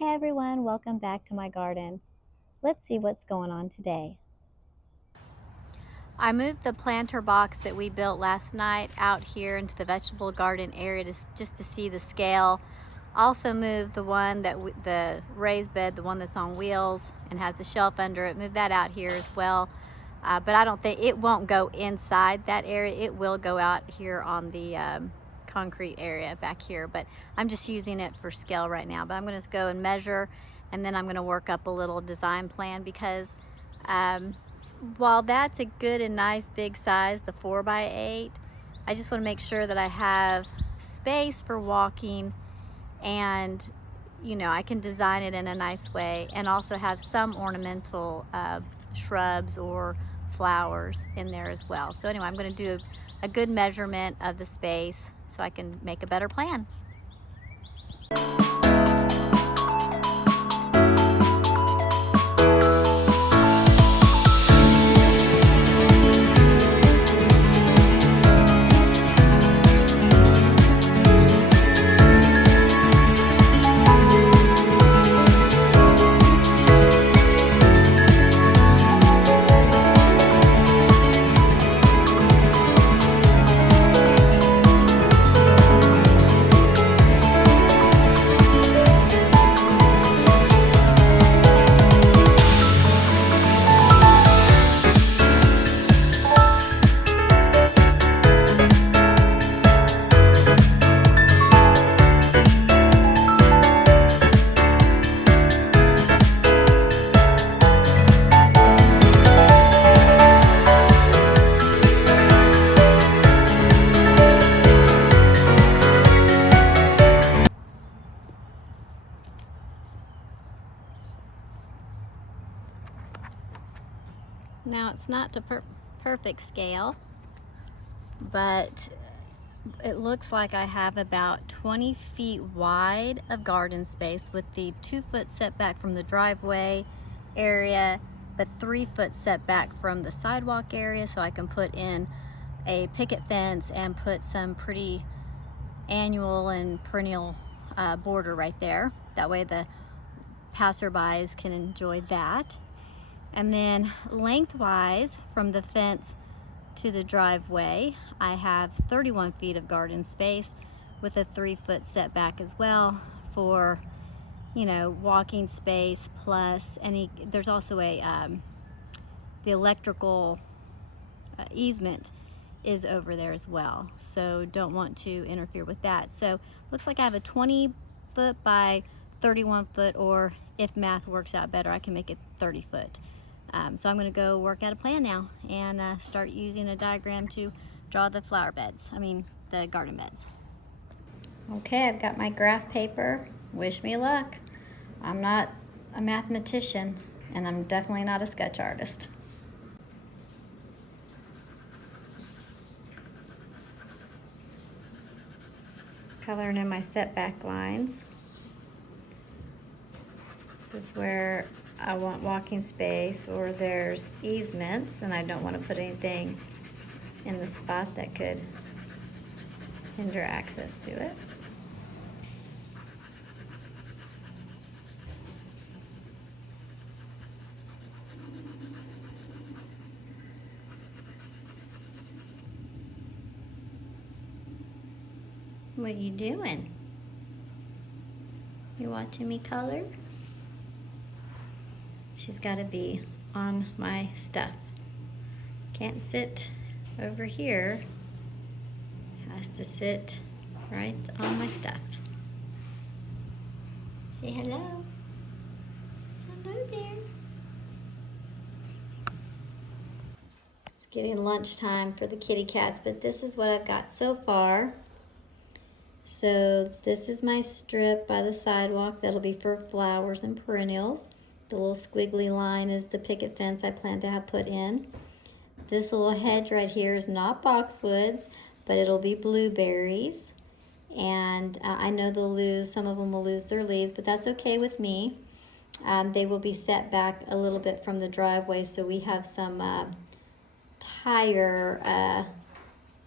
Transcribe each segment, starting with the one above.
Hey everyone, welcome back to my garden. Let's see what's going on today. I moved the planter box that we built last night out here into the vegetable garden area just to see the scale. Also moved the one the raised bed, the one that's on wheels and has a shelf under it, moved that out here as well. But I don't think it won't go inside that area. It will go out here on the concrete area back here, but I'm just using it for scale right now. But I'm going to go and measure, and then I'm going to work up a little design plan because while that's a good and nice big size, the 4x8, I just want to make sure that I have space for walking, and I can design it in a nice way and also have some ornamental shrubs or flowers in there as well. So anyway, I'm going to do a good measurement of the space so I can make a better plan. Now it's not to perfect scale, but it looks like I have about 20 feet wide of garden space with the 2-foot setback from the driveway area, but 3-foot setback from the sidewalk area, so I can put in a picket fence and put some pretty annual and perennial border right there. That way the passerbys can enjoy that. And then lengthwise from the fence to the driveway, I have 31 feet of garden space with a 3-foot setback as well for, walking space, plus there's also the electrical easement is over there as well. So don't want to interfere with that. So looks like I have a 20-foot by 31-foot, or if math works out better, I can make it 30-foot. So I'm going to go work out a plan now and start using a diagram to draw the the garden beds. Okay, I've got my graph paper. Wish me luck. I'm not a mathematician, and I'm definitely not a sketch artist. Coloring in my setback lines. This is where I want walking space, or there's easements and I don't want to put anything in the spot that could hinder access to it. What are you doing? You watching me color? She's got to be on my stuff. Can't sit over here. Has to sit right on my stuff. Say hello. Hello there. It's getting lunchtime for the kitty cats, but this is what I've got so far. So this is my strip by the sidewalk that'll be for flowers and perennials. The little squiggly line is the picket fence I plan to have put in. This little hedge right here is not boxwoods, but it'll be blueberries. And I know some of them will lose their leaves, but that's okay with me. They will be set back a little bit from the driveway, so we have some tire,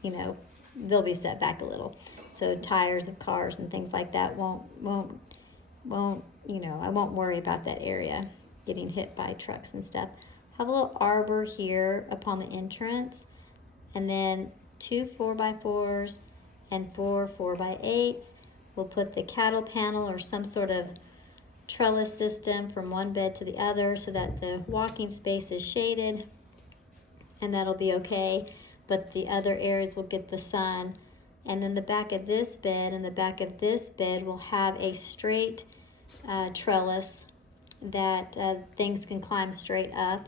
they'll be set back a little. So tires of cars and things like that won't won't, I won't worry about that area getting hit by trucks and stuff. Have a little arbor here upon the entrance, and then 2 4x4s and 4 4x8s. We'll put the cattle panel or some sort of trellis system from one bed to the other so that the walking space is shaded, and that'll be okay, but the other areas will get the sun. And then the back of this bed and the back of this bed will have a straight trellis that things can climb straight up.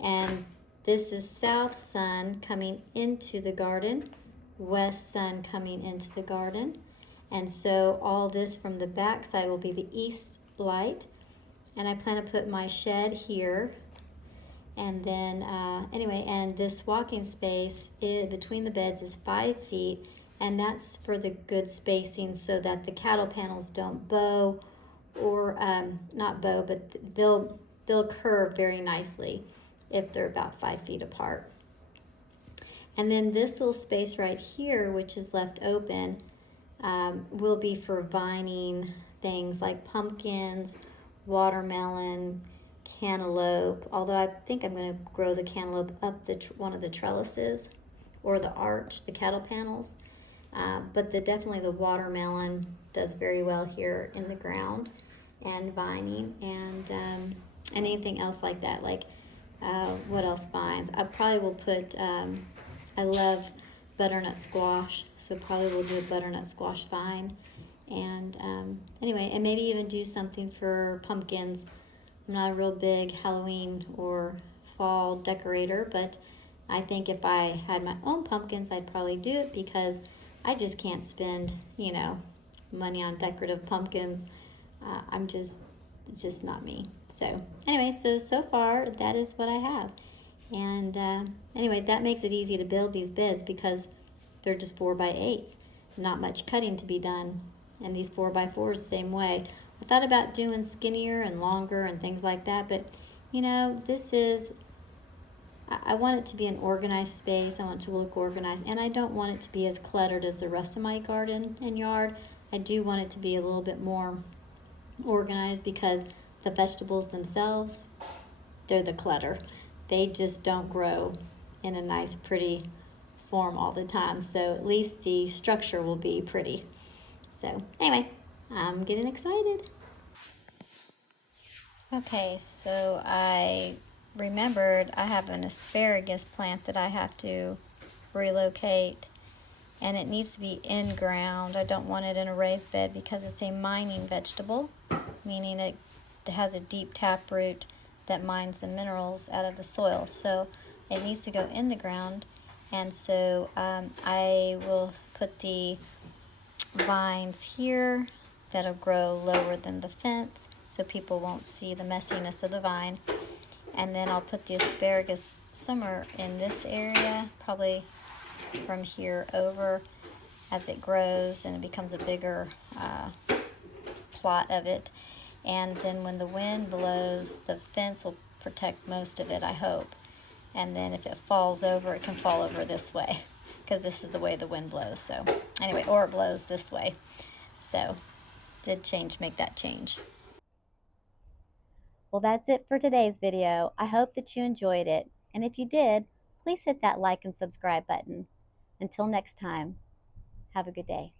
And this is south sun coming into the garden, west sun coming into the garden. And so all this from the back side will be the east light. And I plan to put my shed here. And then, anyway, and this walking space between the beds is 5 feet. And that's for the good spacing so that the cattle panels don't bow, or not bow, but they'll curve very nicely if they're about 5 feet apart. And then this little space right here, which is left open, will be for vining things like pumpkins, watermelon, cantaloupe. Although I think I'm going to grow the cantaloupe up one of the trellises or the arch, the cattle panels. But definitely the watermelon does very well here in the ground, and vining, and anything else like that. Like what else vines? I probably will put, I love butternut squash, so probably we'll do a butternut squash vine. And anyway, and maybe even do something for pumpkins. I'm not a real big Halloween or fall decorator, but I think if I had my own pumpkins, I'd probably do it, because I just can't spend, money on decorative pumpkins. It's just not me. So anyway, so far that is what I have. And anyway, that makes it easy to build these beds because they're just 4x8s. Not much cutting to be done. And these 4x4s, same way. I thought about doing skinnier and longer and things like that, but I want it to be an organized space. I want it to look organized, and I don't want it to be as cluttered as the rest of my garden and yard. I do want it to be a little bit more organized, because the vegetables themselves, they're the clutter. They just don't grow in a nice, pretty form all the time. So at least the structure will be pretty. So anyway, I'm getting excited. Okay, so I remembered I have an asparagus plant that I have to relocate, and it needs to be in ground. I don't want it in a raised bed because it's a mining vegetable, meaning it has a deep taproot that mines the minerals out of the soil. So it needs to go in the ground, and so I will put the vines here that'll grow lower than the fence so people won't see the messiness of the vine. And then I'll put the asparagus somewhere in this area, probably from here over, as it grows and it becomes a bigger plot of it. And then when the wind blows, the fence will protect most of it, I hope. And then if it falls over, it can fall over this way, because this is the way the wind blows. So anyway, or it blows this way. So make that change. Well, that's it for today's video. I hope that you enjoyed it. And if you did, please hit that like and subscribe button. Until next time, have a good day.